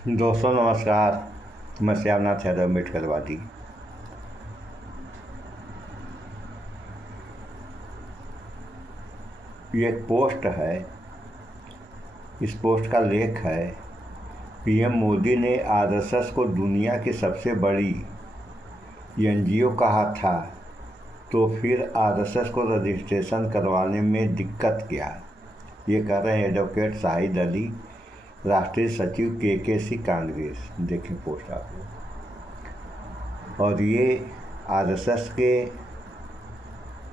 दोस्तों नमस्कार। मैं श्यामनाथ यादव अम्बेडकरवादी। ये एक पोस्ट है। इस पोस्ट का लेख है, पीएम मोदी ने आरएसएस को दुनिया की सबसे बड़ी एनजीओ कहा था, तो फिर आरएसएस को रजिस्ट्रेशन करवाने में दिक्कत क्या। ये कह रहे हैं एडवोकेट शाहिद अली, राष्ट्रीय सचिव केकेसी कांग्रेस। देखें पोस्ट आप लोग। और ये आरएसएस के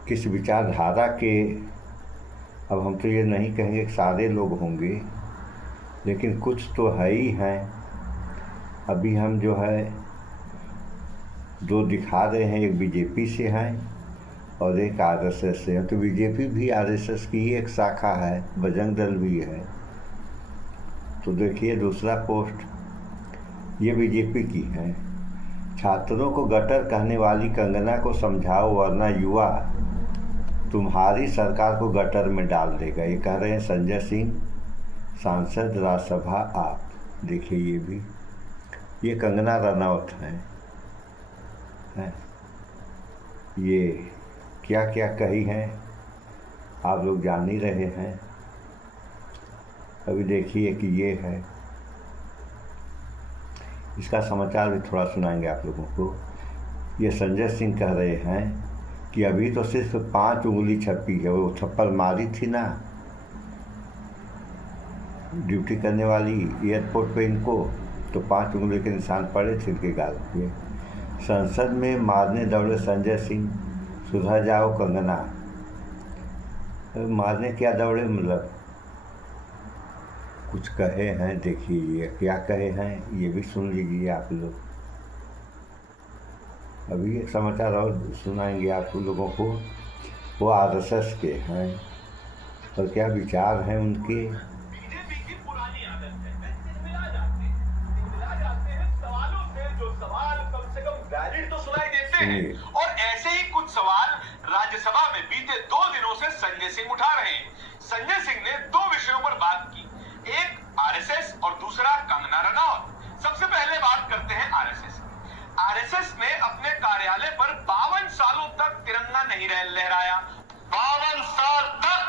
किस विचारधारा के, अब हम तो ये नहीं कहेंगे कि सारे लोग होंगे, लेकिन कुछ तो है ही हैं। अभी हम जो है दो दिखा रहे हैं, एक बीजेपी से हैं और एक आरएसएस से है। तो बीजेपी भी आरएसएस की ही एक शाखा है, बजरंग दल भी है। तो देखिए दूसरा पोस्ट, ये बीजेपी की है। छात्रों को गटर कहने वाली कंगना को समझाओ, वरना युवा तुम्हारी सरकार को गटर में डाल देगा। ये कह रहे हैं संजय सिंह, सांसद राज्यसभा आप। देखिए ये भी, ये कंगना रनौत हैं। ये क्या क्या कही हैं आप लोग जान ही रहे हैं। अभी देखिए कि ये है, इसका समाचार भी थोड़ा सुनाएंगे आप लोगों को। ये संजय सिंह कह रहे हैं कि अभी तो सिर्फ 5 उंगली छपी है। वो थप्पड़ मारी थी ना ड्यूटी करने वाली एयरपोर्ट पे इनको, तो 5 उंगली के निशान पड़े थे इनके गाल पे। संसद में मारने दौड़े संजय सिंह, सुधर जाओ कंगना। मारने क्या दौड़े, मतलब कुछ कहे हैं। देखिए ये क्या कहे हैं, ये भी सुन लीजिए आप लोग। अभी एक समाचार और सुनाएंगे आप लोगों को। वो आरएसएस के हैं और क्या विचार हैं उनके। बीजेपी की पुरानी आदत है, मिला जाते हैं सवालों से, जो सवाल कम से कम वैलिड तो सुनाई देते हैं। और ऐसे ही कुछ सवाल राज्यसभा में बीते 2 दिनों से संजय सिंह उठा रहे हैं। संजय सिंह ने 2 विषयों पर बात की, एक आरएसएस और दूसरा कंगना रनौत। सबसे पहले बात करते हैं आरएसएस। आरएसएस ने अपने कार्यालय पर 52 सालों तक तिरंगा नहीं लहराया। 52 साल तक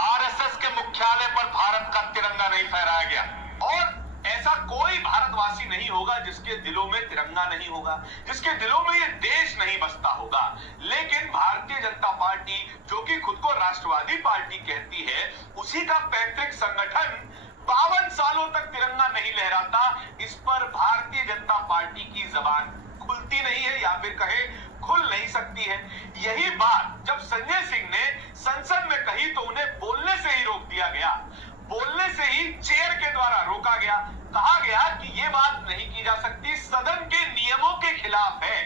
आरएसएस के मुख्यालय पर भारत का तिरंगा नहीं फहराया गया। और ऐसा कोई भारतवासी नहीं होगा जिसके दिलों में तिरंगा नहीं होगा, जिसके दिलों में ये देश नहीं बसता होगा। लेकिन भारतीय जनता पार्टी, जो कि खुद को राष्ट्रवादी पार्टी कहती है, उसी का पैतृक संगठन 52 सालों तक तिरंगा नहीं लहराता। इस पर भारतीय जनता पार्टी की जबान खुलती नहीं है, या फिर कहे खुल नहीं सकती है। यही बात जब संजय सिंह ने संसद में कही तो उन्हें बोलने से ही रोक दिया गया। बोलने से ही चेयर के द्वारा रोका गया। कहा गया कि यह बात नहीं की जा सकती, सदन के नियमों के खिलाफ है।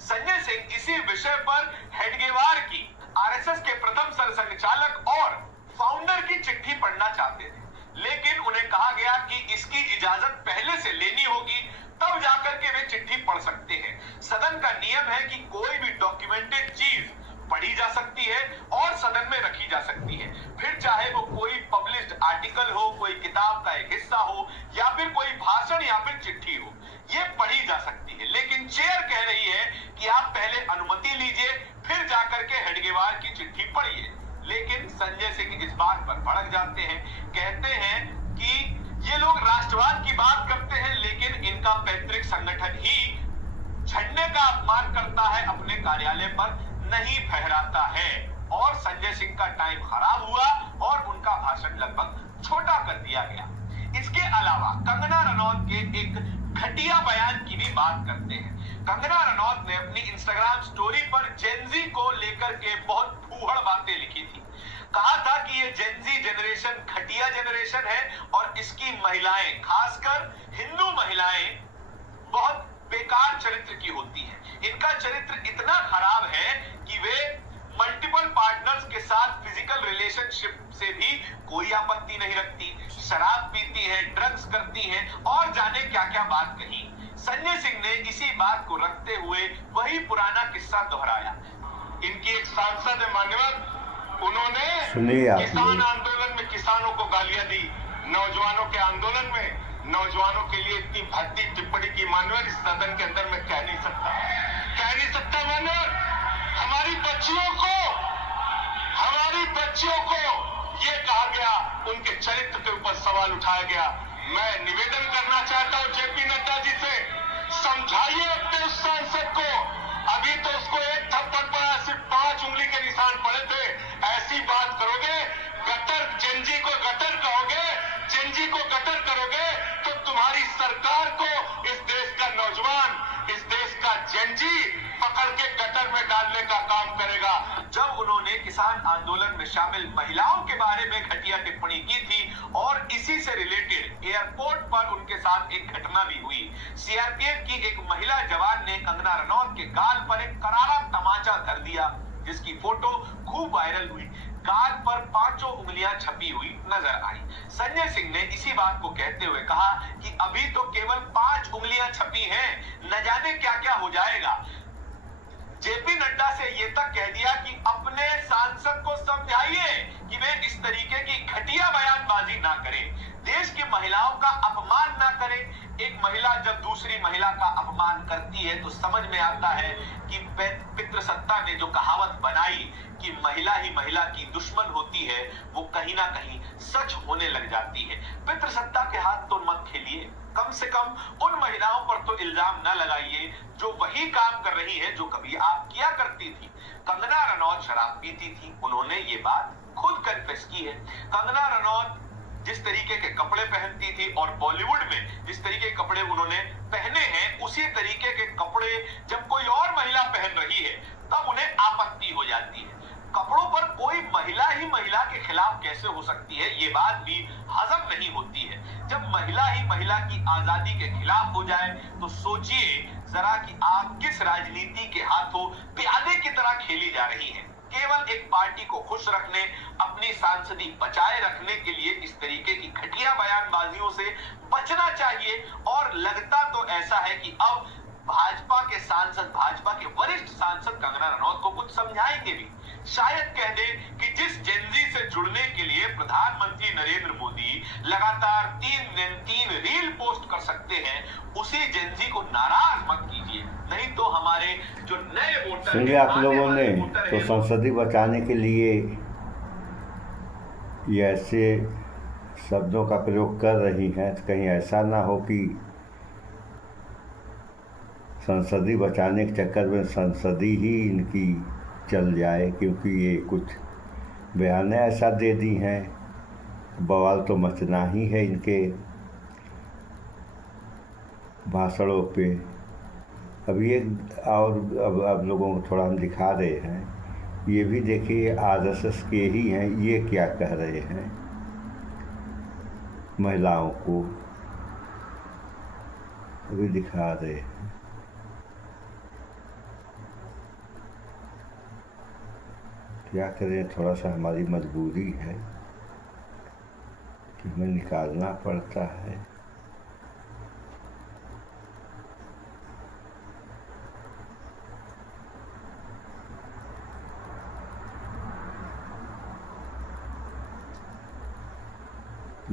संजय सिंह इसी विषय पर हेडगेवार की, आरएसएस के प्रथम सरसंघचालक और फाउंडर की चिट्ठी पढ़ना चाहते थे, लेकिन उन्हें कहा गया कि इसकी इजाजत पहले से लेनी होगी, तब जाकर के वे चिट्ठी पढ़ सकते हैं। सदन का नियम है कि कोई भी डॉक्यूमेंटेड चीज पढ़ी जा सकती है और सदन में रखी जा सकती है, फिर चाहे वो कोई पब्लिश्ड आर्टिकल हो, कोई किताब का एक हिस्सा हो, या फिर कोई भाषण या फिर चिट्ठी हो, ये पढ़ी जा सकती है। लेकिन चेयर कह रही है कि आप पहले अनुमति लीजिए, फिर जाकर के हेडगेवार की चिट्ठी पढ़िए। लेकिन संजय सिंह इस बात पर भड़क जाते हैं, कहते हैं कि ये लोग राष्ट्रवाद की बात करते हैं, लेकिन इनका पैतृक संगठन ही झंडे का अपमान करता है, अपने कार्यालय पर नहीं फहराता है। और संजय सिंह का टाइम खराब हुआ और उनका भाषण लगभग छोटा कर दिया गया। इसके अलावा कंगना रनौत के एक घटिया बयान की भी बात करते हैं। कंगना रनौत ने अपनी इंस्टाग्राम स्टोरी पर जेनजी को लेकर के बहुत फूहड़ बातें लिखी थी। कहा था कि ये जेनजी जनरेशन घटिया जनरेशन है और इसकी महिलाएं, खासकर हिंदू महिलाएं, बहुत बेकार चरित्र की होती हैं। इनका चरित्र इतना खराब है कि वे मल्टीपल पार्टनर्स के साथ फिजिकल रिलेशनशिप से भी कोई आपत्ति नहीं रखती, शराब पीती है, ड्रग्स करती है और जाने क्या क्या बात कही। संजय सिंह ने इसी बात को रखते हुए वही पुराना किस्सा दोहराया। इनकी एक सांसद है मान्यवर, उन्होंने किसान आंदोलन में किसानों को गालियां दी, नौजवानों के आंदोलन में नौजवानों के लिए इतनी भद्दी टिप्पणी की मानवर इस सदन के अंदर मैं कह नहीं सकता मानवर। हमारी बच्चियों को ये कहा गया, उनके चरित्र के ऊपर सवाल उठाया गया। मैं निवेदन करना चाहता हूं जेपी नड्डा जी से, समझाइए अपने उस सांसद को। अभी तो उसको एक थप्पड़ पड़ा, सिर्फ 5 उंगली के निशान पड़े थे। ऐसी बात करोगे, गटर जेनजी को गटर कहोगे, जेनजी को गटर करोगे, तो तुम्हारी सरकार को इस देश का नौजवान, इस देश का जेनजी पकड़ के गटर में डालने का काम करेगा। जब उन्होंने किसान आंदोलन में शामिल महिलाओं के बारे में घटिया टिप्पणी की थी और इसी से रिलेटेड एयरपोर्ट पर उनके साथ एक घटना भी हुई। सीआरपीएफ की एक महिला जवान ने कंगना रनौत के गाल पर एक करारा तमाचा धर दिया, जिसकी फोटो खूब वायरल हुई। गाल पर 5 उंगलियां छपी हुई नजर आई। संजय सिंह ने इसी बात को कहते हुए कहा कि अभी तो केवल 5 उंगलियां छपी हैं, न जाने क्या क्या हो जाएगा। जेपी नड्डा से ये तक कह दिया कि अपने सांसद को समझाइए कि वे इस तरीके की घटिया बयानबाजी ना करें, देश की महिलाओं का अपमान ना करें। एक महिला जब दूसरी महिला का अपमान करती है तो समझ में आता है कि पितृसत्ता ने जो कहावत बनाई कि महिला ही महिला की दुश्मन होती है, वो कहीं ना कहीं सच होने लग जाती है। पितृसत्ता के हाथ तो मत खेलिए, कम से कम उन महिलाओं पर तो इल्जाम न लगाइए जो वही काम कर रही है जो कभी आप किया करती थी। कंगना रनौत शराब पीती थी, उन्होंने ये बात खुद कन्फेस की है। कंगना रनौत जिस तरीके के कपड़े पहनती थी और बॉलीवुड में जिस तरीके के कपड़े उन्होंने पहने हैं, उसी तरीके के कपड़े जब कोई और महिला पहन रही है तब उन्हें आपत्ति हो जाती है। कपड़ों पर कोई महिला ही महिला के खिलाफ कैसे हो सकती है, ये बात भी हजम नहीं होती है। जब महिला ही महिला की आजादी के खिलाफ हो जाए तो सोचिए जरा कि आप किस राजनीति के हाथों प्यादे की तरह खेली जा रही हैं। केवल एक पार्टी को खुश रखने, अपनी सांसदी बचाए रखने के लिए इस तरीके की घटिया बयानबाजियों से बचना चाहिए। और लगता तो ऐसा है कि अब भाजपा के सांसद, भाजपा के वरिष्ठ सांसद कंगना रनौत को कुछ समझाएंगे भी। शायद कह दे कि जिस जेनजी से जुड़ने के लिए प्रधानमंत्री नरेंद्र मोदी लगातार 3 दिन 3 रील पोस्ट कर सकते हैं, उसी जेनजी को नाराज मत कीजिए, नहीं तो हमारे जो नए वोटर सुनिए, आप लोगों ने तो संसदी बचाने के लिए ये ऐसे शब्दों का प्रयोग कर रही हैं, तो कहीं ऐसा ना हो कि संसदी बचाने के चक्कर में संसदी ही इनकी चल जाए, क्योंकि ये कुछ बयानें ऐसा दे दी हैं, बवाल तो मचना ही है इनके भाषणों पे। अब ये और अब लोगों को थोड़ा हम दिखा रहे हैं, ये भी देखिए आरएसएस के ही हैं, ये क्या कह रहे हैं महिलाओं को, अभी दिखा रहे हैं। क्या करें, थोड़ा सा हमारी मजबूरी है कि हमें निकालना पड़ता है।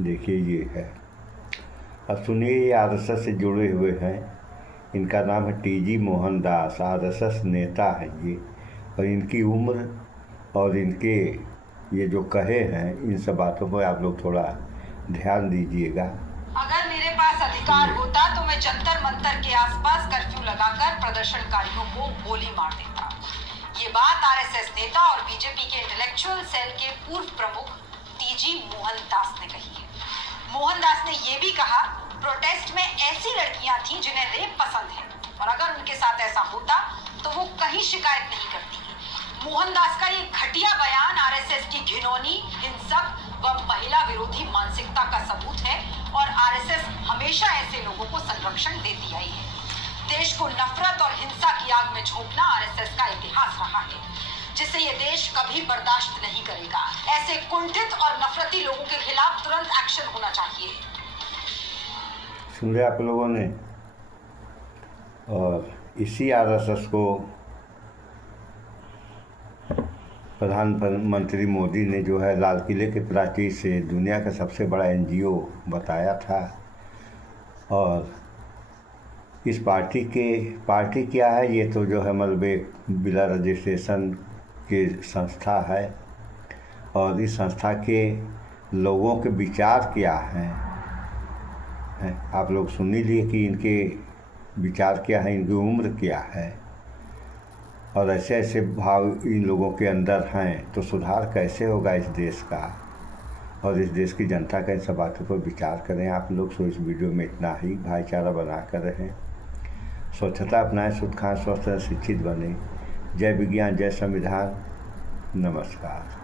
देखिए ये है। अब सुनिए, ये आरएसएस से जुड़े हुए हैं, इनका नाम है टीजी मोहनदास, आरएसएस नेता है ये, और इनकी उम्र और इनके ये जो कहे हैं इन सब बातों पर आप लोग थोड़ा ध्यान दीजिएगा। अगर मेरे पास अधिकार होता तो मैं जंतर मंतर के आसपास कर्फ्यू लगाकर प्रदर्शनकारियों को गोली मार देता। ये बात आरएसएस नेता और बीजेपी के इंटेलेक्चुअल सेल के पूर्व प्रमुख टीजी मोहनदास ने कही है। मोहनदास ने ये भी कहा, प्रोटेस्ट में ऐसी लड़कियां थीं जिन्हें रेप पसंद है और अगर उनके साथ ऐसा होता तो वो कहीं शिकायत नहीं करती। मोहनदास का ये घटिया बयान आरएसएस की घिनौनी, हिंसक व महिला विरोधी मानसिकता का सबूत है और आरएसएस हमेशा ऐसे लोगों को संरक्षण देती आई है। देश को नफरत और हिंसा की आग में झोंकना आरएसएस का इतिहास रहा है, जिसे ये देश कभी बर्दाश्त नहीं करेगा। ऐसे कुंठित और नफरती लोगों के खिलाफ तुरंत एक्शन होना चाहिए। सुन रहे आप लोगों ने, और इसी आरएसएस को प्रधानमंत्री मोदी ने जो है लाल किले के प्राचीर से दुनिया का सबसे बड़ा एनजीओ बताया था, और इस पार्टी क्या है, ये तो जो है मलबे बिला रजिस्ट्रेशन की संस्था है। और इस संस्था के लोगों के विचार क्या हैं, आप लोग सुन लीजिए कि इनके विचार क्या है, इनकी उम्र क्या है, और ऐसे ऐसे भाव इन लोगों के अंदर हैं तो सुधार कैसे होगा इस देश का, और इस देश की जनता का इन सब बातों पर विचार करें आप लोग। सो इस वीडियो में इतना ही। भाईचारा बना कर रहें, स्वच्छता अपनाएं, शुद्ध खाएं, स्वस्थ शिक्षित बने। जय विज्ञान, जय संविधान। नमस्कार।